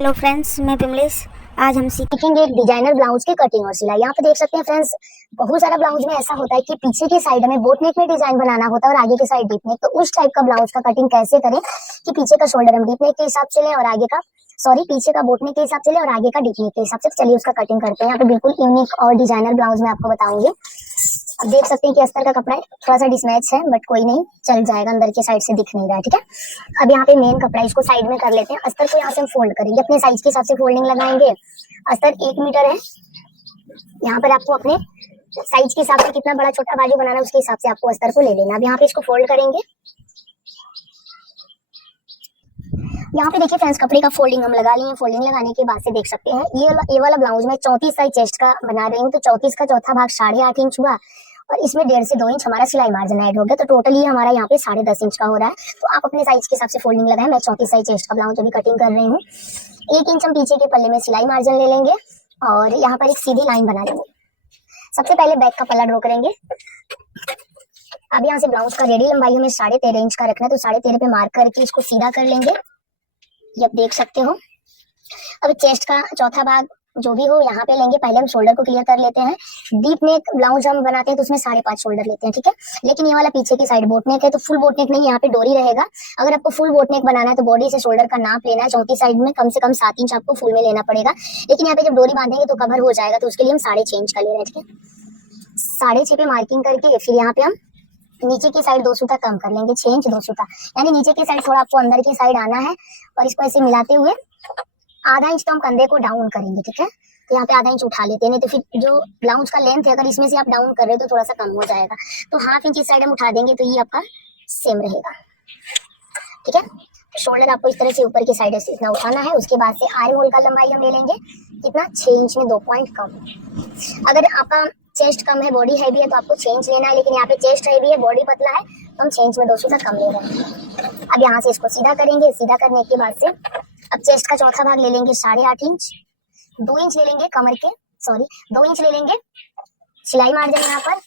Hello friends, मैं पिमलेश। आज हम सीखेंगे एक डिजाइनर ब्लाउज की कटिंग और सिलाई। यहाँ पे देख सकते हैं फ्रेंड्स, बहुत सारा ब्लाउज में ऐसा होता है कि पीछे की साइड में बोट नेक में डिजाइन बनाना होता है और आगे की साइड डीप नेक। तो उस टाइप का ब्लाउज का कटिंग कैसे करें कि पीछे का शोल्डर हम डीप नेक के हिसाब से लें और आगे का पीछे का बोट नेक के हिसाब से लें और आगे का डीप नेक के हिसाब से। चलिए उसका कटिंग करते हैं। यहाँ पे बिल्कुल यूनिक और डिजाइनर ब्लाउज में आपको बताऊंगी। अब देख सकते हैं कि अस्तर का कपड़ा है, थोड़ा सा डिसमैच है बट कोई नहीं, चल जाएगा। अंदर के साइड से दिख नहीं रहा है, ठीक है। अब यहाँ पे मेन कपड़ा है, इसको साइड में कर लेते हैं। अस्तर को यहाँ से हम फोल्ड करेंगे, अपने साइज के हिसाब से फोल्डिंग लगाएंगे। अस्तर 1 मीटर है। यहाँ पर आपको अपने साइज के हिसाब से कितना बड़ा छोटा बाजू बनाना है उसके हिसाब से आपको अस्तर को ले लेना। अब यहाँ पे इसको फोल्ड करेंगे। यहाँ पे देखिए फ्रेंड्स, कपड़े का फोल्डिंग हम लगा लिए। फोल्डिंग लगाने के बाद से देख सकते हैं ये वाला ब्लाउज में 34 साइज चेस्ट का बना रही हूँ। तो 34 का चौथा भाग 8.5 इंच हुआ और इसमें 1.5 से 2 इंच हमारा सिलाई मार्जिन ऐड हो गया। तो टोटली हमारा यहाँ पे 10.5 इंच का हो रहा है। तो आप अपने साइज के हिसाब से फोल्डिंग लगाएं। मैं 34 साइज चेस्ट का ब्लाउज अभी कटिंग कर रही हूँ। 1 इंच हम पीछे के पल्ले में सिलाई मार्जिन ले लेंगे और यहाँ पर एक सीधी लाइन बना लेंगे। सबसे पहले बैक का पल्ला ड्रॉ करेंगे। अब यहाँ से ब्लाउज का रेडी लंबाई हमें 13.5 इंच का रखना है। तो 13.5 पे मार्क करके इसको सीधा कर लेंगे। ये आप देख सकते हो। अब चेस्ट का चौथा भाग जो भी हो यहाँ पे लेंगे। पहले हम शोल्डर को क्लियर कर लेते हैं। डीप नेक ब्लाउज हम बनाते हैं तो उसमें 5.5 शोल्डर लेते हैं, ठीक है। लेकिन ये वाला पीछे की साइड बोट नेक है तो फुल बोट नेक नहीं, यहाँ पे डोरी रहेगा। अगर आपको फुल बोट नेक बनाना है तो बॉडी से शोल्डर का नाप लेना है। चौथी साइड में कम से कम 7 इंच आपको फुल में लेना पड़ेगा। लेकिन यहाँ पे जब डोरी बांधेंगे तो कवर हो जाएगा, तो उसके लिए हम 6.5 इंच का ले रहे हैं, ठीक है। 6.5 पे मार्किंग करके फिर यहाँ पे हम नीचे की साइड 2 सूता कम कर लेंगे। 6 इंच 2 सूता, यानी नीचे की साइड थोड़ा आपको अंदर की साइड आना है और इसको ऐसे मिलाते हुए आधा इंच तो हम कंधे को डाउन करेंगे, ठीक है। तो यहाँ पे आधा इंच उठा लेते हैं, नहीं तो फिर जो ब्लाउज का लेंथ है अगर इसमें से आप डाउन कर रहे हो तो थोड़ा सा कम हो जाएगा। तो 1/2 इंच इस साइड हम उठा देंगे तो ये आपका सेम रहेगा, ठीक है। तो शोल्डर आपको इस तरह से ऊपर की साइड से इतना उठाना है। उसके बाद से आर्म होल का लंबाई हम ले लेंगे कितना, 6 इंच में 2 पॉइंट कम। अगर आपका चेस्ट कम है, बॉडी हैवी है तो आपको 6 इंच लेना है। लेकिन यहाँ पे चेस्ट हैवी है, बॉडी पतला है तो हम 6 इंच में 2 सूता कम ले रहे हैं। अब यहाँ से इसको सीधा करेंगे। सीधा करने के बाद से अब चेस्ट का चौथा भाग ले लेंगे 8.5 इंच। 2 इंच ले लेंगे कमर के, 2 इंच ले लेंगे सिलाई मार्जिन। यहाँ पर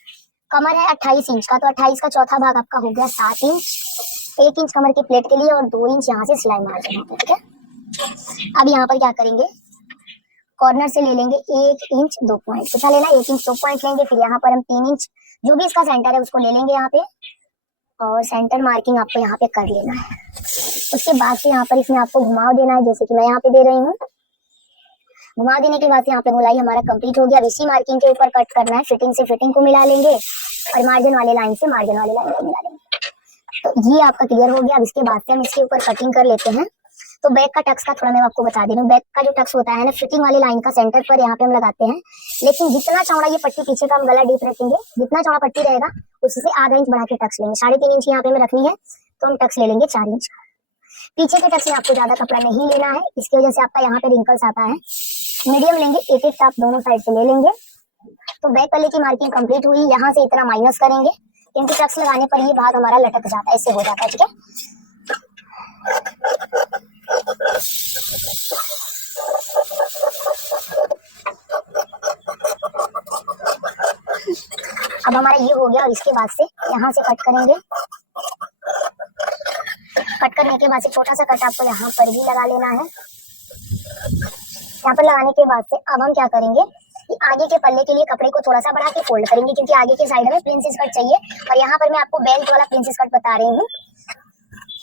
कमर है 28 इंच का, तो 28 का चौथा भाग आपका हो गया 7 इंच। 1 इंच कमर की प्लेट के लिए और 2 इंच यहाँ से सिलाई मार्जिन होगा, ठीक है। अब यहाँ पर क्या करेंगे, कॉर्नर से ले लेंगे 1 इंच 2 पॉइंट। कितना लेना, 1 इंच 2 पॉइंट लेंगे। फिर यहाँ पर हम 3 इंच जो भी इसका सेंटर है उसको ले लेंगे यहाँ पे और सेंटर मार्किंग आपको यहाँ पे कर लेना है। उसके बाद से यहाँ पर इसमें आपको घुमाव देना है, जैसे कि मैं यहाँ पे दे रही हूँ। घुमा देने के बाद यहाँ पे गोलाई हमारा कंप्लीट हो गया। इसी मार्किंग के ऊपर कट करना है। फिटिंग से फिटिंग को मिला लेंगे और मार्जिन वाले लाइन से मार्जिन वाले लाइन को मिला लेंगे। तो ये आपका क्लियर हो गया। अब इसके बाद से हम इसके ऊपर कटिंग कर लेते हैं। तो बैक का टक्स का थोड़ा मैं आपको बता दे रही हूँ। बैक का जो टक्स होता है ना, फिटिंग वाली लाइन का सेंटर पर यहाँ पे हम लगाते हैं। लेकिन जितना चौड़ा ये पट्टी पीछे का हम गला डीप रखेंगे, जितना चौड़ा पट्टी रहेगा उससे आधा इंच बढ़ा के टक्स लेंगे। 3.5 इंच यहाँ पे हमें रखनी है तो हम टक्स ले लेंगे 4 इंच का। पीछे के टक्स में आपको ज्यादा कपड़ा नहीं लेना है, इसकी वजह से आपका यहाँ पे रिंकल्स आता है। मीडियम लेंगे, 1 टॉप दोनों साइड से ले लेंगे। तो बैक पल्ले की मार्किंग कंप्लीट हुई। यहाँ से इतना माइनस करेंगे क्योंकि टक्स लगाने पर ये भाग हमारा लटक जाता है, ऐसे हो जाता है, ठीक है। अब हमारा ये हो गया और इसके बाद से यहाँ से कट करेंगे। कट करने के बाद से छोटा सा कट आपको यहाँ पर भी लगा लेना है। यहाँ पर लगाने के बाद से अब हम क्या करेंगे कि आगे के पल्ले के लिए कपड़े को थोड़ा सा बढ़ा के फोल्ड करेंगे, क्योंकि आगे के साइड में प्रिंसेस कट चाहिए। और यहाँ पर मैं आपको बेल्ट वाला प्रिंसेस कट बता रही हूँ,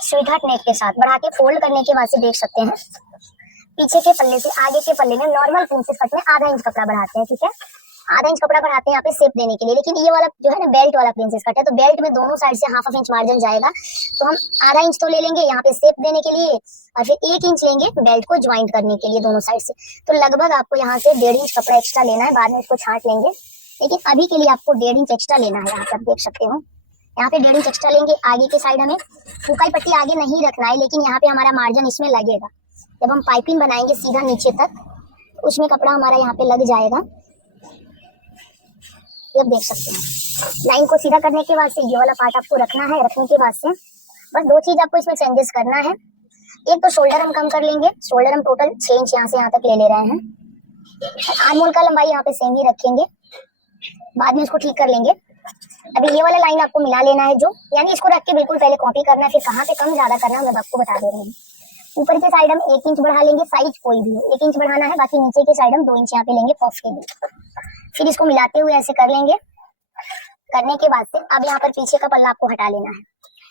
स्वीट हार्ट नेक के साथ। बढ़ा के फोल्ड करने के बाद से देख सकते हैं पीछे के पल्ले से आगे के पल्ले में नॉर्मल प्रिंसेस कट में आधा इंच कपड़ा बढ़ाते हैं, ठीक है। आधा इंच कपड़ा बढ़ाते हैं यहाँ पे शेप देने के लिए। लेकिन ये वाला जो है ना बेल्ट वाला प्रिंसेस कट है, तो बेल्ट में दोनों साइड से 1/2 इंच मार्जिन जाएगा। तो हम आधा इंच तो ले लेंगे यहाँ पे शेप देने के लिए और फिर 1 इंच लेंगे बेल्ट को ज्वाइंट करने के लिए दोनों साइड से। तो लगभग आपको यहाँ से 1.5 इंच कपड़ा एक्स्ट्रा लेना है, बाद में इसको छांट लेंगे। लेकिन अभी के लिए आपको 1.5 इंच एक्स्ट्रा लेना है। यहाँ पर देख सकते हो, यहाँ पे 1.5 इंच एक्स्ट्रा लेंगे। आगे के साइड हमें फुकाई पट्टी आगे नहीं रखना है, लेकिन यहाँ पे हमारा मार्जिन इसमें लगेगा। जब हम पाइपिंग बनाएंगे सीधा नीचे तक, उसमें कपड़ा हमारा यहाँ पे लग जाएगा। ये देख सकते हैं। लाइन को सीधा करने के बाद से ये वाला पार्ट आपको रखना है। रखने के बाद से बस 2 चीज आपको इसमें चेंजेस करना है। एक तो शोल्डर हम कम कर लेंगे। शोल्डर हम टोटल 6 इंच यहाँ से यहाँ तक ले रहे हैं। आर्म होल का लंबाई यहाँ पे सेम ही रखेंगे, बाद में इसको ठीक कर लेंगे। अभी ये वाला लाइन आपको मिला लेना है, जो यानी इसको रख के बिल्कुल पहले कॉपी करना है, फिर कहाँ पे कम ज्यादा करना है मैं आपको बता दे रही हूँ। ऊपर की साइड हम 1 इंच बढ़ा लेंगे, साइज कोई भी हो 1 इंच बढ़ाना है, बाकी नीचे की साइड हम 2 इंच यहाँ पे लेंगे पफ के लिए। फिर इसको मिलाते हुए ऐसे कर लेंगे। करने के बाद से अब यहाँ पर पीछे का पल्ला आपको हटा लेना है।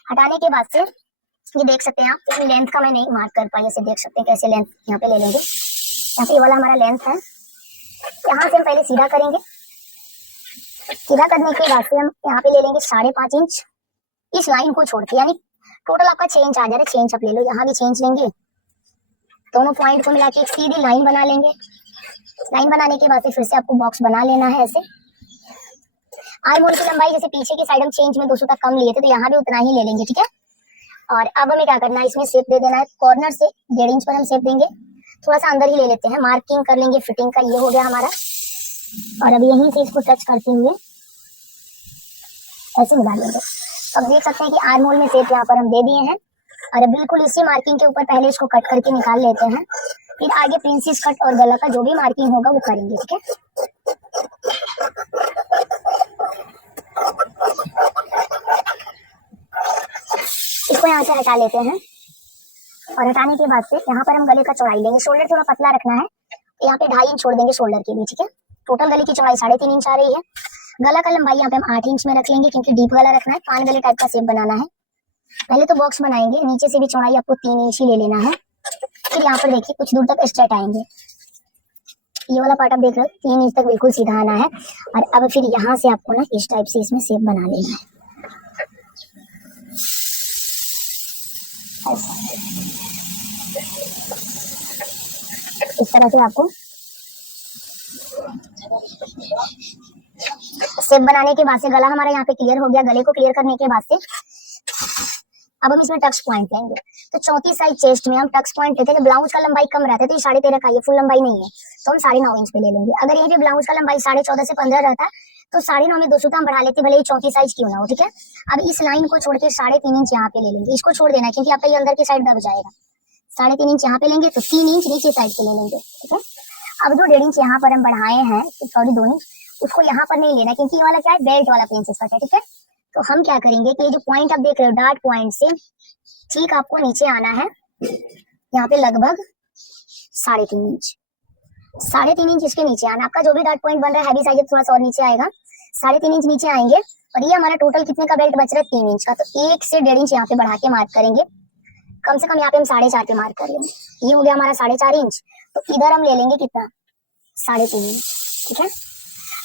हटाने के बाद से ये देख सकते हैं आप, लेंथ का मैं नहीं मार्क कर पाई, ऐसे देख सकते हैं कैसे लेंथ यहाँ पे ले लेंगे। यहाँ पे ये वाला हमारा लेंथ है, यहाँ से हम पहले सीधा करेंगे। सीधा करने के बाद से हम यहाँ पे ले लेंगे 5.5 इंच इस लाइन को छोड़ के, यानी टोटल आपका 6 इंच आ जा रहा है। 6 इंच आप ले लो, यहाँ भी 6 इंच लेंगे, दोनों पॉइंट को मिला के एक सीधी लाइन बना लेंगे। लाइन बनाने के बाद से फिर से आपको बॉक्स बना लेना है ऐसे। आर्म होल की लंबाई जैसे पीछे की साइड हम 6 इंच में 200 तक कम लिए थे, तो यहाँ भी उतना ही ले लेंगे, ठीक है। और अब हमें क्या करना है, इसमें शेप दे देना है। कॉर्नर से 1.5 इंच पर हम शेप देंगे, थोड़ा सा अंदर ही ले लेते हैं, मार्किंग कर लेंगे फिटिंग का। ये हो गया हमारा, और अब यहीं से इसको टच करते हुए ऐसे मिला लेंगे। अब देख सकते हैं कि आर्म होल में शेप यहाँ पर हम दे दिए हैं, और बिल्कुल इसी मार्किंग के ऊपर पहले इसको कट करके निकाल लेते हैं। फिर आगे प्रिंसेस कट और गला का जो भी मार्किंग होगा वो करेंगे, ठीक है। इसको यहाँ से हटा लेते हैं, और हटाने के बाद से यहाँ पर हम गले का चौड़ाई लेंगे। शोल्डर थोड़ा पतला रखना है, तो यहाँ पे 2.5 इंच छोड़ देंगे शोल्डर के लिए, ठीक है। टोटल गले की चौड़ाई 3.5 इंच आ रही है। गला का लंबाई यहाँ पे हम 8 इंच में रख लेंगे, क्योंकि डीप गला रखना है, पान गले टाइप का शेप बनाना है। पहले तो बॉक्स बनाएंगे, नीचे से भी चौड़ाई आपको 3 इंच ही ले लेना है। फिर यहाँ पर देखिए कुछ दूर तक स्ट्रेट आएंगे, ये वाला पार्ट आप देख रहे हो, 3 इंच तक बिल्कुल सीधा आना है। और अब फिर यहाँ से आपको ना इस टाइप से इसमें शेप बना लेना है ऐसा। इस तरह से आपको शेप बनाने के बाद से गला हमारा यहाँ पे क्लियर हो गया। गले को क्लियर करने के बाद से अब हम इसमें टक्स पॉइंट लेंगे। तो 34 साइज चेस्ट में हम टक्स पॉइंट लेते हैं। ब्लाउज का लंबाई कम रहता है, तो ये 13.5 का, ये फुल लंबाई नहीं है, तो हम 9.5 इंच पे ले लेंगे। अगर यही पे ब्लाउज का लंबाई 14.5 से 15 रहता, तो 9.5 में 2 सूता हम बढ़ा लेते, भले ही 34 साइज क्यों ना हो, ठीक है। अब इस लाइन को छोड़ के 3.5 इंच यहाँ पे ले लेंगे। इसको छोड़ देना, क्योंकि आपका ये अंदर की साइड दब जाएगा। 3.5 इंच यहाँ पे लेंगे, तो 3 इंच नीचे साइड पे ले लेंगे, ठीक है। अब जो 1.5 इंच यहाँ पर हम बढ़ाए हैं, सॉरी 2 इंच, उसको यहाँ पर नहीं लेना, क्योंकि ये वाला क्या है, बेल्ट वाला प्रिंसेस कट है, ठीक है। तो हम क्या करेंगे कि ये जो पॉइंट आप देख रहे हो, डार्ट पॉइंट से ठीक आपको नीचे आना है, यहाँ पे लगभग 3.5 इंच, 3.5 इंच इसके नीचे आना। आपका जो भी डार्ट पॉइंट बन रहा है हैवी साइज, थोड़ा सा और नीचे आएगा, 3.5 इंच नीचे आएंगे। और ये हमारा टोटल कितने का बेल्ट बच रहा है, 3 इंच का, तो 1 से 1.5 इंच यहाँ पे बढ़ा के मार्क करेंगे। कम से कम यहाँ पे हम 4.5 पे मार्क कर लेंगे। ये हो गया हमारा 4.5 इंच, तो इधर हम ले लेंगे कितना, 3.5 इंच, ठीक है।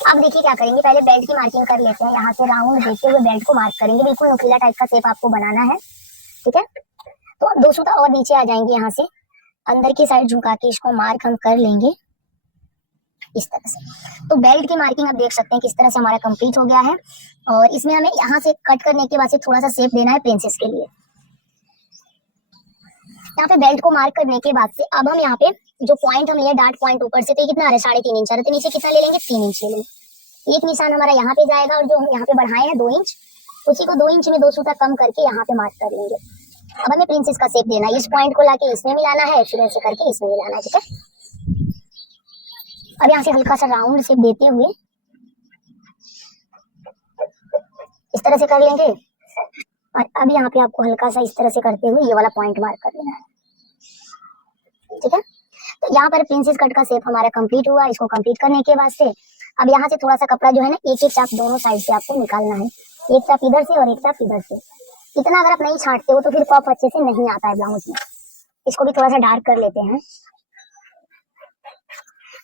अब देखिए क्या करेंगे, पहले बेल्ट की मार्किंग कर लेते हैं। यहाँ से राउंड देखते हुए बेल्ट को मार्क करेंगे, बिल्कुल नुकीला टाइप का शेप आपको बनाना है, ठीक है। तो 2 सूता और नीचे आ जाएंगे, यहाँ से अंदर की साइड झुका के इसको मार्क हम कर लेंगे इस तरह से। तो बेल्ट की मार्किंग आप देख सकते हैं किस तरह से हमारा कंप्लीट हो गया है। और इसमें हमें यहाँ से कट करने के बाद से थोड़ा सा शेप देना है प्रिंसेस के लिए। यहाँ पे बेल्ट को मार्क करने के बाद से अब हम यहाँ पे जो पॉइंट हम लिए डार्ट पॉइंट ऊपर से, तो कितना आ रहा है, 3.5 इंच आ रहा है, तो नीचे कितना ले लेंगे, 3 इंच ले लेंगे। एक निशान हमारा यहाँ पे जाएगा, और जो हम यहाँ पे बढ़ाए हैं 2 इंच, उसी को 2 इंच में 2 सूता कम करके यहाँ पे मार्क कर लेंगे। अब हमें प्रिंसेस का शेप देना है, इस पॉइंट को लाके इसमें मिलाना है, फिर ऐसे करके इसमें मिलाना है, ठीक है। अब यहाँ से हल्का सा राउंड शेप देते हुए इस तरह से कर लेंगे। और अब यहाँ पे आपको हल्का सा इस तरह से करते हुए ये वाला पॉइंट मार्क कर लेना है, ठीक है। तो यहाँ पर प्रिंसेस कट का शेप हमारा कंप्लीट हुआ। इसको कंप्लीट करने के बाद से अब यहाँ से थोड़ा सा कपड़ा जो है ना, एक एक चाप दोनों साइड से आपको निकालना है, एक चाप इधर से और एक चाप इधर से। इतना अगर आप नहीं छांटते हो तो फिर पफ अच्छे से नहीं आता है ब्लाउज में। इसको भी थोड़ा सा डार्क कर लेते हैं।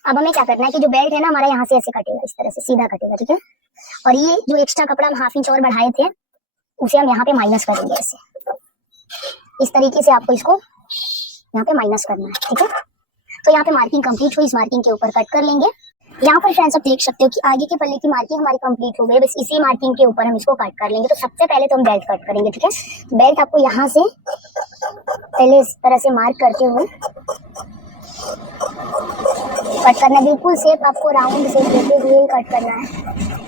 अब हमें क्या करना है कि जो बेल्ट है ना हमारा, यहाँ से ऐसे कटेगा, इस तरह से सीधा कटेगा, ठीक है। और ये जो एक्स्ट्रा कपड़ा हम 1/2 इंच और बढ़ाए थे, उसे हम यहाँ पे माइनस करेंगे ऐसे, इस तरीके से आपको इसको यहाँ पे माइनस करना है, ठीक है। तो यहाँ पे मार्किंग कंप्लीट हुई, इस मार्किंग के ऊपर कट कर लेंगे। यहाँ पर फ्रेंड्स आप देख सकते हो कि आगे के पल्ले की मार्किंग हमारी कंप्लीट हो गई। बस इसी मार्किंग के ऊपर हम इसको कट कर लेंगे। तो सबसे पहले तो हम बेल्ट कट करेंगे, ठीक है। बेल्ट आपको यहाँ से पहले इस तरह से मार्क करते हुए कट करना है, बिल्कुल शेप आपको राउंड शेप देते हुए कट करना है,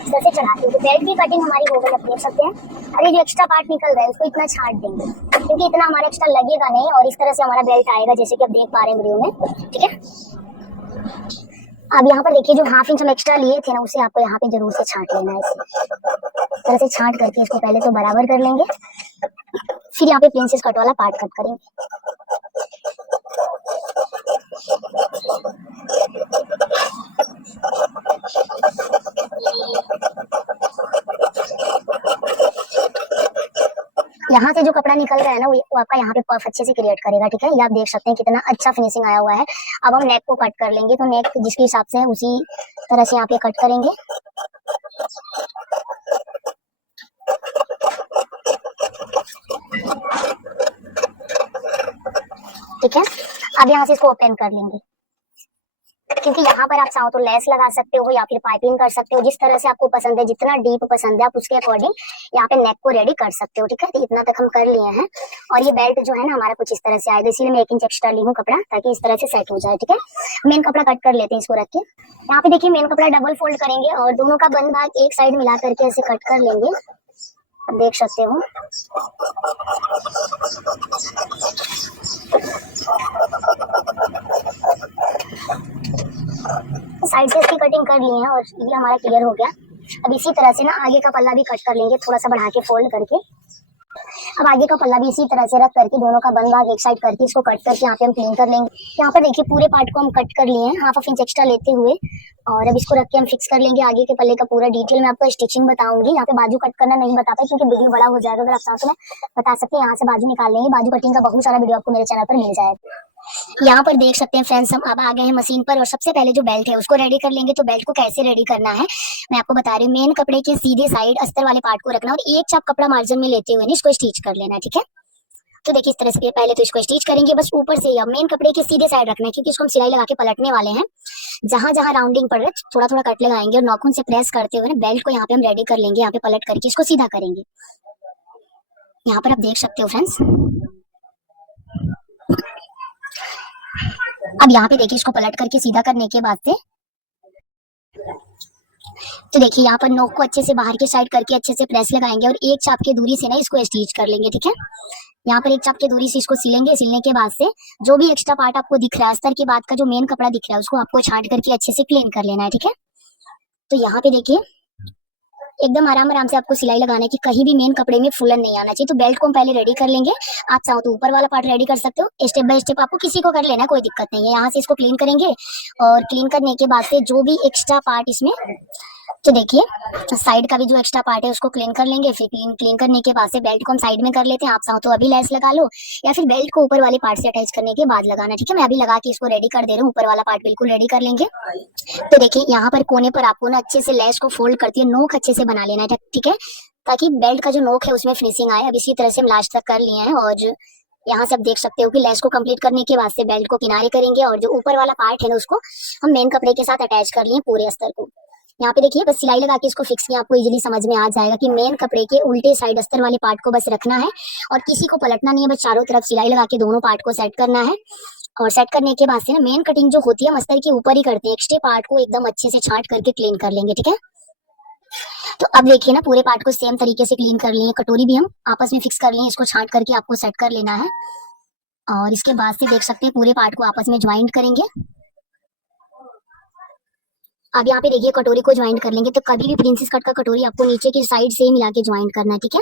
जैसे चढ़ाते हुए। तो बेल्ट की कटिंग हमारी हो गई, आप देख सकते हैं। अरे जो एक्स्ट्रा पार्ट निकल रहा है उसको इतना छांट देंगे, क्योंकि इतना हमारा एक्स्ट्रा लगेगा नहीं, और इस तरह से हमारा बेल्ट आएगा, जैसे कि आप देख पा रहे हैं वीडियो में, ठीक है। अब यहाँ पर देखिए जो 1/2 इंच हम एक्स्ट्रा लिए थे ना, उसे आपको यहाँ पे जरूर से छांट लेना है। इस तरह से छांट करके इसको पहले तो बराबर कर लेंगे, फिर यहाँ पे प्रिंसेस कट वाला पार्ट कट करेंगे। यहाँ से जो कपड़ा निकल रहा है ना वो आपका यहाँ पे पफ अच्छे से क्रिएट करेगा, ठीक है। ये आप देख सकते हैं कितना अच्छा फिनिशिंग आया हुआ है। अब हम नेक को कट कर लेंगे, तो नेक जिसके हिसाब से है उसी तरह से यहाँ पे कट करेंगे। ठीक है, अब यहाँ से इसको ओपन कर लेंगे, क्योंकि यहाँ पर आप चाहो तो लेस लगा सकते हो या फिर पाइपिंग कर सकते हो, जिस तरह से आपको पसंद है, जितना डीप पसंद है आप उसके अकॉर्डिंग यहाँ पे नेक को रेडी कर सकते हो, ठीक है। तो इतना तक हम कर लिए हैं और ये बेल्ट जो है ना हमारा कुछ इस तरह से आएगा, इसीलिए मैं 1 इंच एक्स्ट्रा ली हूँ कपड़ा, ताकि इस तरह से सेट हो जाए, ठीक है। मेन कपड़ा कट कर लेते हैं, इसको रख के यहाँ पे देखिए मेन कपड़ा डबल फोल्ड करेंगे और दोनों का बंद भाग एक साइड मिला करके ऐसे कट कर लेंगे, आप देख सकते हो। साइड से इसकी कटिंग कर ली है और ये हमारा क्लियर हो गया। अब इसी तरह से ना आगे का पल्ला भी कट कर लेंगे, थोड़ा सा बढ़ा के फोल्ड करके। अब आगे का पल्ला भी इसी तरह से रख करके दोनों का बंद भाग एक साइड करके इसको कट करके यहाँ पे हम क्लीन कर लेंगे। यहाँ पर देखिए पूरे पार्ट को हम कट कर लिए हैं, 1/2 इंच एक्स्ट्रा लेते हुए, और अब इसको रख के हम फिक्स कर लेंगे। आगे के पल्ले का पूरा डिटेल में आपको स्टिचिंग बताऊंगी। यहाँ पे बाजू कट करना नहीं बता पाई क्योंकि वीडियो बड़ा हो जाएगा, अगर आप चाहो तो मैं बता सकते हैं। यहाँ से बाजू निकाल लेंगे, बाजू कटिंग का बहुत सारा वीडियो आपको मेरे चैनल पर मिल जाएगा। यहाँ पर देख सकते हैं फ्रेंड्स, हम अब आ गए हैं मशीन पर और सबसे पहले जो बेल्ट है उसको रेडी कर लेंगे। तो बेल्ट को कैसे रेडी करना है मैं आपको बता रही हूँ। मेन कपड़े के सीधे साइड अस्तर वाले पार्ट को रखना और एक चाप कपड़ा मार्जिन में लेते हुए इसको स्टिच कर लेना, ठीक है। तो देखिए इस तरह से पहले तो इसको स्टिच करेंगे, बस ऊपर से, या मेन कपड़े के सीधे साइड रखना है क्योंकि इसको हम सिलाई लगा के पलटने वाले हैं। जहां जहां राउंडिंग पड़ रहा है थोड़ा थोड़ा कट लगाएंगे और नाखून से प्रेस करते हुए ना बेल्ट को यहाँ पे हम रेडी कर लेंगे। यहाँ पे पलट करके इसको सीधा करेंगे। यहाँ पर आप देख सकते हो फ्रेंड्स। अब यहाँ पे देखिए इसको पलट करके सीधा करने के बाद से तो देखिए यहाँ पर नोक को अच्छे से बाहर के साइड करके अच्छे से प्रेस लगाएंगे और एक चाप की दूरी से ना इसको स्टिच कर लेंगे, ठीक है। यहाँ पर एक चाप की दूरी से इसको सिलेंगे। सिलने के बाद से जो भी एक्स्ट्रा पार्ट आपको दिख रहा है, अस्तर के बाद का जो मेन कपड़ा दिख रहा है, उसको आपको छांट करके अच्छे से क्लीन कर लेना है, ठीक है। तो यहाँ पे देखिए एकदम आराम आराम से आपको सिलाई लगाना है कि कहीं भी मेन कपड़े में फुलन नहीं आना चाहिए। तो बेल्ट को हम पहले रेडी कर लेंगे। आप चाहो तो ऊपर वाला पार्ट रेडी कर सकते हो, स्टेप बाय स्टेप आपको किसी को कर लेना, कोई दिक्कत नहीं है। यहाँ से इसको क्लीन करेंगे और क्लीन करने के बाद से जो भी एक्स्ट्रा पार्ट इसमें, तो देखिए साइड का भी जो एक्स्ट्रा पार्ट है उसको क्लीन कर लेंगे। फिर क्लीन करने के बाद से बेल्ट को हम साइड में कर लेते हैं। आप चाहो तो अभी लेस लगा लो या फिर बेल्ट को ऊपर वाले पार्ट से अटैच करने के बाद लगाना, ठीक है। मैं अभी लगा के इसको रेडी कर दे रहा हूँ, ऊपर वाला पार्ट बिल्कुल रेडी कर लेंगे। तो देखिए यहाँ पर कोने पर आपको ना अच्छे से लेस को फोल्ड करती है, नोक अच्छे से बना लेना है, ठीक है, ताकि बेल्ट का जो नोक है उसमें फिनिशिंग आए। अब इसी तरह से हम लास्ट तक कर लिए हैं और यहाँ से आप देख सकते हो कि लेस को कंप्लीट करने के बाद से बेल्ट को किनारे करेंगे और जो ऊपर वाला पार्ट है ना उसको हम मेन कपड़े के साथ अटैच कर लिए पूरे अस्तर को। यहाँ पे देखिए बस सिलाई लगा के इसको फिक्स किया, आपको इजीली समझ में आ जाएगा कि मेन कपड़े के उल्टे साइड अस्तर वाले पार्ट को बस रखना है और किसी को पलटना नहीं है, बस चारों तरफ सिलाई लगा के दोनों पार्ट को सेट करना है। और सेट करने के बाद से ना मेन कटिंग जो होती है हम अस्तर के ऊपर ही करते हैं, एक्स्ट्रा पार्ट को एकदम अच्छे से छांट करके क्लीन कर लेंगे, ठीक है। तो अब देखिए ना पूरे पार्ट को सेम तरीके से क्लीन कर लिए। कटोरी भी हम आपस में फिक्स कर लिए, इसको छांट करके आपको सेट कर लेना है और इसके बाद से देख सकते हैं पूरे पार्ट को आपस में ज्वाइंट करेंगे। अब यहाँ पे देखिए कटोरी को ज्वाइंट कर लेंगे। तो कभी भी प्रिंसेस कट का कटोरी आपको नीचे की साइड से ही मिला के ज्वाइंट करना है, ठीक है।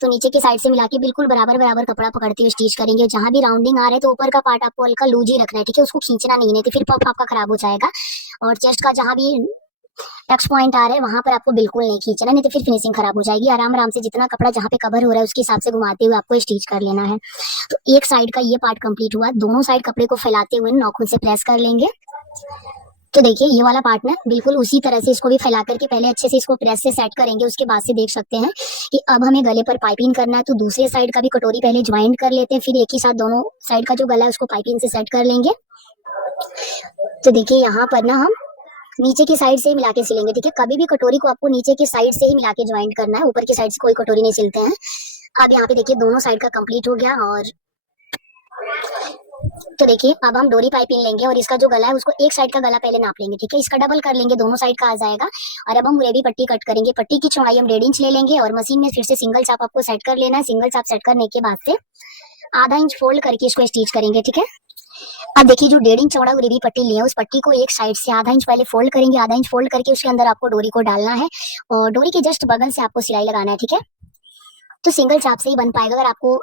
तो नीचे की साइड से मिला के बिल्कुल बराबर बराबर कपड़ा पकड़ते हुए स्टिच करेंगे। जहां भी राउंडिंग आ रहा है तो ऊपर का पार्ट आपको हल्का लूज ही रखना है, ठीक है, उसको खींचना नहीं है तो फिर पफ आपका खराब हो जाएगा। और चेस्ट का जहां भी टच पॉइंट आ रहा है वहां पर आपको बिल्कुल नहीं खींचना, नहीं तो फिर फिनिशिंग खराब हो जाएगी। आराम आराम से जितना कपड़ा जहां पे कवर हो रहा है उसके हिसाब से घुमाते हुए आपको स्टिच कर लेना है। तो एक साइड का ये पार्ट कंप्लीट हुआ, दोनों साइड कपड़े को फैलाते हुए नाखून से प्रेस कर लेंगे। तो देखिए ये वाला पार्ट ना बिल्कुल उसी तरह से इसको भी फैला करके पहले अच्छे से इसको प्रेस से सेट करेंगे। उसके बाद से देख सकते हैं कि अब हमें गले पर पाइपिंग करना है। तो दूसरे साइड का भी कटोरी पहले ज्वाइंट कर लेते हैं, फिर एक ही साथ दोनों साइड का जो गला है उसको पाइपिंग से सेट कर लेंगे। तो देखिए यहाँ पर ना हम नीचे की साइड से ही मिला के सिलेंगे, ठीक है। कभी भी कटोरी को आपको नीचे की साइड से ही मिला के ज्वाइंट करना है, ऊपर की साइड से कोई कटोरी नहीं सिलते हैं। अब यहाँ पे देखिए दोनों साइड का कंप्लीट हो गया और तो देखिए अब हम डोरी पाइपिंग लेंगे और इसका जो गला है उसको एक साइड का गला पहले नाप लेंगे, ठीक है। इसका डबल कर लेंगे, दोनों साइड का आ जाएगा। और अब हम मुरेबी पट्टी कट करेंगे। पट्टी की चौड़ाई हम 1.5 इंच ले लेंगे और मशीन में फिर से सिंगल चाप आपको सेट कर लेना है। सिंगल चाप सेट करने के बाद से आधा इंच फोल्ड करके इसको स्टिच करेंगे, ठीक है। अब देखिए जो 1.5 इंच चौड़ा मुरेबी पट्टी ली है उस पट्टी को एक साइड से आधा इंच पहले फोल्ड करेंगे। आधा इंच फोल्ड करके उसके अंदर आपको डोरी को डालना है और डोरी के जस्ट बगल से आपको सिलाई लगाना है, ठीक है। तो सिंगल चाप से ही बन पाएगा। अगर आपको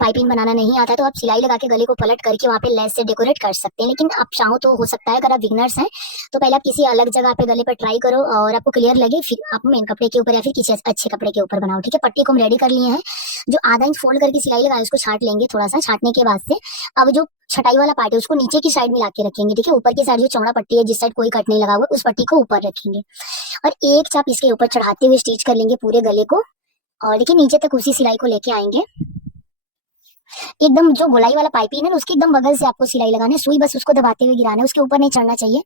पाइपिंग बनाना नहीं आता तो आप सिलाई लगा के गले को पलट करके वहाँ पे लेस से डेकोरेट कर सकते हैं। लेकिन आप चाहो तो हो सकता है, अगर आप बिगनर्स हैं तो पहले आप किसी अलग जगह पे गले पर ट्राई करो और आपको क्लियर लगे, फिर आप मेन कपड़े के ऊपर या फिर किसी अच्छे कपड़े के ऊपर बनाओ। ठीक है, पट्टी को हम रेडी कर लिए हैं। जो आधा इंच फोल्ड करके सिलाई लगाए उसको छाट लेंगे थोड़ा सा। छाटने के बाद से अब जो छटाई वाला पार्ट है उसको नीचे की साइड में लाके रखेंगे। ठीक है, ऊपर की साइड जो चौड़ा पट्टी है, जिस साइड कोई कट नहीं लगा हुआ, उस पट्टी को ऊपर रखेंगे और एक चाप इसके ऊपर चढ़ाते हुए स्टिच कर लेंगे पूरे गले को। और देखिए नीचे तक उसी सिलाई को लेके आएंगे। एकदम जो गोलाई वाला पाइपिंग है ना, उसके एकदम बगल से आपको सिलाई लगाना है। सुई बस उसको दबाते हुए गिराना है, उसके ऊपर नहीं चढ़ना चाहिए।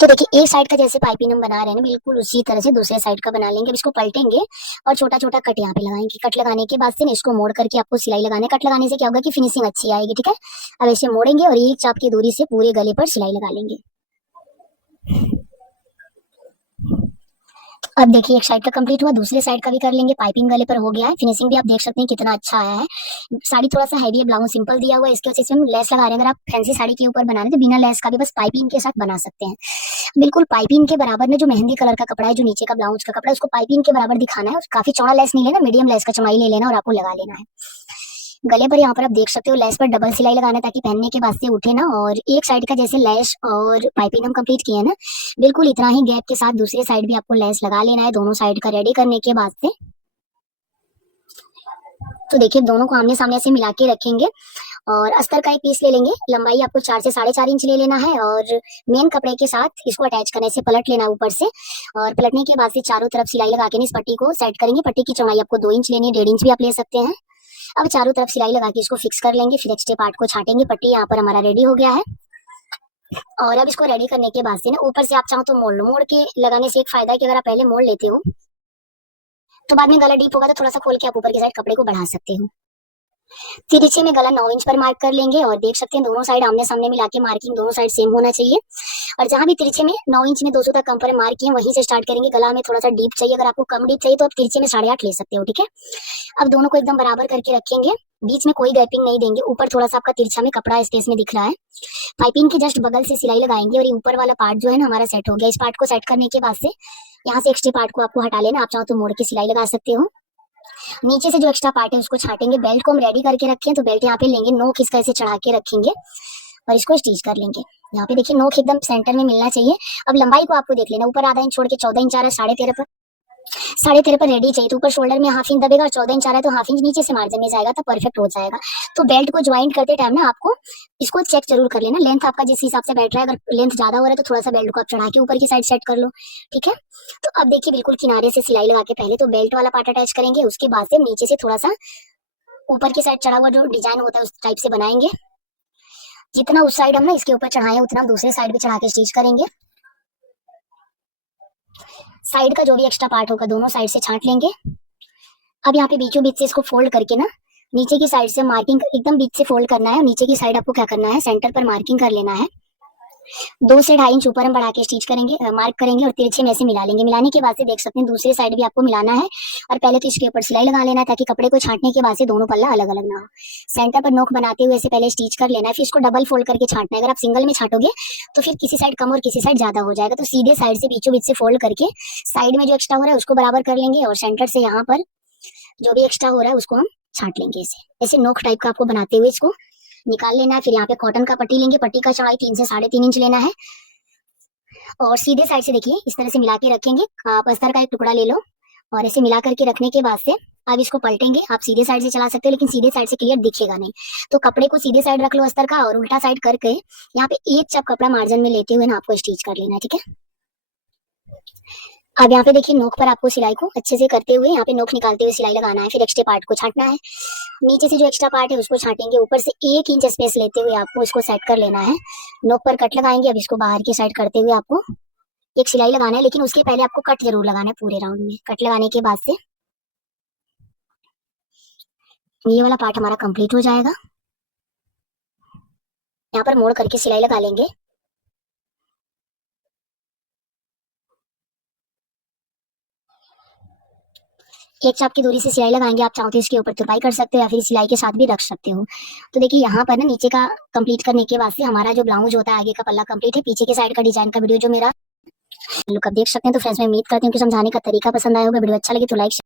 तो देखिए एक साइड का जैसे पाइपिंग हम बना रहे हैं ना, बिल्कुल उसी तरह से दूसरे साइड का बना लेंगे। अब इसको पलटेंगे और छोटा छोटा कट यहाँ पे लगाएंगे। कट लगाने के बाद से इसको मोड़ करके आपको सिलाई लगाना है। कट लगाने से क्या होगा कि फिनिशिंग अच्छी आएगी। ठीक है, अब ऐसे मोड़ेंगे और एक चाप की दूरी से पूरे गले पर सिलाई लगा लेंगे। अब देखिए एक साइड का कंप्लीट हुआ, दूसरे साइड का भी कर लेंगे। पाइपिंग गले पर हो गया है। फिनिशिंग भी आप देख सकते हैं कितना अच्छा आया है। साड़ी थोड़ा सा हैवी है, ब्लाउज सिंपल दिया हुआ है। इसके वजह से हम लेस लगा रहे हैं। अगर आप फैंसी साड़ी के ऊपर बना रहे हैं तो बिना लेस का भी बस पाइपिंग के साथ बना सकते हैं। बिल्कुल पाइपिंग के बराबर में जो मेहंदी कलर का कपड़ा है, जो नीचे का ब्लाउज का कपड़ा है, उसको पाइपिंग के बराबर दिखाना है। काफी चौड़ा लेस नहीं लेना, मीडियम लेस का चौड़ाई ले लेना और आपको लगा लेना है। गले पर यहाँ पर आप देख सकते हो लेस पर डबल सिलाई लगाना है ताकि पहनने के बाद से उठे ना। और एक साइड का जैसे लेस और पाइपिंग हम कंप्लीट किए हैं ना, बिल्कुल इतना ही गैप के साथ दूसरे साइड भी आपको लेस लगा लेना है। दोनों साइड का रेडी करने के बाद से तो देखिए दोनों को आमने सामने से मिला के रखेंगे और अस्तर का एक पीस ले लेंगे। लंबाई आपको 4 से 4.5 इंच ले लेना है और मेन कपड़े के साथ इसको अटैच करने से पलट लेना है ऊपर से। और पलटने के बाद से चारों तरफ सिलाई लगा के इस पट्टी को सेट करेंगे। पट्टी की चौड़ाई आपको 2 इंच लेनी है, 1.5 इंच भी आप ले सकते हैं। अब चारों तरफ सिलाई लगा के इसको फिक्स कर लेंगे। फिर एक्स्ट्रा पार्ट को छाटेंगे। पट्टी यहाँ पर हमारा रेडी हो गया है। और अब इसको रेडी करने के बाद से ना ऊपर से आप चाहो तो मोड़ लो। मोड़ के लगाने से एक फायदा है कि अगर आप पहले मोड़ लेते हो तो बाद में गला डीप होगा तो थोड़ा सा खोल के आप ऊपर की साइड कपड़े को बढ़ा सकते हो। तिरछे में गला 9 इंच पर मार्क कर लेंगे और देख सकते हैं दोनों साइड आमने सामने मिला के मार्किंग दोनों साइड सेम होना चाहिए। और जहां भी तिरछे में 9 इंच में 200 तक कम पर मार्क किए वहीं से स्टार्ट करेंगे। गला में थोड़ा सा डीप चाहिए, अगर आपको कम डीप चाहिए तो आप तिरछे में 8.5 ले सकते हो। ठीक है, अब दोनों को एकदम बराबर करके रखेंगे। बीच में कोई गैपिंग नहीं देंगे। ऊपर थोड़ा सा आपका तिरछा में कपड़ा स्पेस में दिख रहा है। पाइपिंग के जस्ट बगल से सिलाई लगाएंगे और ये ऊपर वाला पार्ट जो है ना हमारा सेट हो गया। इस पार्ट को सेट करने के बाद से यहाँ से एक्स्ट्रा पार्ट को आपको हटा लेना। आप चाहो तो मोड़ के सिलाई लगा सकते हो। नीचे से जो एक्स्ट्रा पार्ट है उसको छाटेंगे। बेल्ट को हम रेडी करके रखे हैं तो बेल्ट यहाँ पे लेंगे, नोक इसका ऐसे चढ़ा के रखेंगे और इसको स्टिच कर लेंगे। यहाँ पे देखिए नोक एकदम सेंटर में मिलना चाहिए। अब लंबाई को आपको देख लेना, ऊपर आधा इंच छोड़ के 14 इंच आ रहा है, 13.5 पर रेडी चाहिए तो ऊपर शोल्डर में हाफ इंच दबेगा और 14 इंच आ रहा है तो हाफ इंच नीचे से मार्जिन में जाएगा तो परफेक्ट हो जाएगा। तो बेल्ट को ज्वाइंट करते टाइम ना आपको इसको चेक जरूर कर लेना, लेंथ आपका जिस हिसाब से बैठ रहा है। अगर लेंथ ज्यादा हो रहा है तो थोड़ा सा बेल्ट को आप चढ़ा के ऊपर की साइड सेट कर लो। ठीक है, तो अब देखिए बिल्कुल किनारे से सिलाई लगा के पहले तो बेल्ट वाला पार्ट अटैच करेंगे। उसके बाद से नीचे से थोड़ा सा ऊपर की साइड चढ़ा हुआ जो डिजाइन होता है उस टाइप से बनाएंगे। जितना उस साइड हम ना इसके ऊपर चढ़ाए उतना दूसरे साइड भी चढ़ा के स्टिच करेंगे। साइड का जो भी एक्स्ट्रा पार्ट होगा दोनों साइड से छांट लेंगे। अब यहाँ पे बीचों बीच से इसको फोल्ड करके ना नीचे की साइड से मार्किंग एकदम बीच से फोल्ड करना है और नीचे की साइड आपको क्या करना है, सेंटर पर मार्किंग कर लेना है। 2 से 2.5 इंच ऊपर हम बढ़ा के स्टिच करेंगे, मार्क करेंगे और तिरछे में से मिला लेंगे। मिलाने के बाद से देख सकते हैं दूसरी साइड भी आपको मिलाना है और पहले तो इसके ऊपर सिलाई लगा लेना है ताकि कपड़े को छांटने के बाद से दोनों पल्ला अलग अलग ना हो। सेंटर पर नोक बनाते हुए से पहले स्टिच कर लेना है, फिर इसको डबल फोल्ड करके छांटना है। अगर आप सिंगल में छाटोगे तो फिर किसी साइड कम और किसी साइड ज्यादा हो जाएगा। तो सीधे साइड से बीचों बीच से फोल्ड करके साइड में जो एक्स्ट्रा हो रहा है उसको बराबर कर लेंगे और सेंटर से यहाँ पर जो भी एक्स्ट्रा हो रहा है उसको हम छांट लेंगे। ऐसे नोक टाइप का आपको बनाते हुए इसको निकाल लेना है। फिर यहाँ पे कॉटन का पट्टी लेंगे। पट्टी का चौड़ाई 3 से 3.5 इंच लेना है और सीधे साइड से देखिए इस तरह से मिला के रखेंगे। आप अस्तर का एक टुकड़ा ले लो और ऐसे मिला करके रखने के बाद से अब इसको पलटेंगे। आप सीधे साइड से चला सकते हो लेकिन सीधे साइड से क्लियर दिखेगा नहीं, तो कपड़े को सीधे साइड रख लो अस्तर का और उल्टा साइड करके यहाँ पे एक चप कपड़ा मार्जिन में लेते हुए ना आपको स्टिच कर लेना है। ठीक है, अब यहाँ पे देखिए नोक पर आपको सिलाई को अच्छे से करते हुए यहाँ पे नोक निकालते हुए सिलाई लगाना है। फिर एक्स्ट्रा पार्ट को छाटना है। नीचे से जो एक्स्ट्रा पार्ट है उसको छाटेंगे। ऊपर से 1 इंच स्पेस लेते हुए आपको इसको सेट कर लेना है। नोक पर कट लगाएंगे। अब इसको बाहर की साइड करते हुए आपको एक सिलाई लगाना है, लेकिन उसके पहले आपको कट जरूर लगाना है पूरे राउंड में। कट लगाने के बाद से ये वाला पार्ट हमारा कंप्लीट हो जाएगा। यहाँ पर मोड़ करके सिलाई लगा लेंगे। एक चाप की दूरी से सिलाई लगाएंगे। आप चाहो तो इसके ऊपर तुरपाई कर सकते हो या फिर सिलाई के साथ भी रख सकते हो। तो देखिए यहाँ पर ना नीचे का कंप्लीट करने के बाद से हमारा जो ब्लाउज होता है आगे का पल्ला कंप्लीट है। पीछे के साइड का डिजाइन का वीडियो जो मेरा लुक आप देख सकते हैं। तो फ्रेंड्स मैं उम्मीद करती हूँ कि समझाने का तरीका पसंद आया होगा। वीडियो अच्छा लगे तो लाइक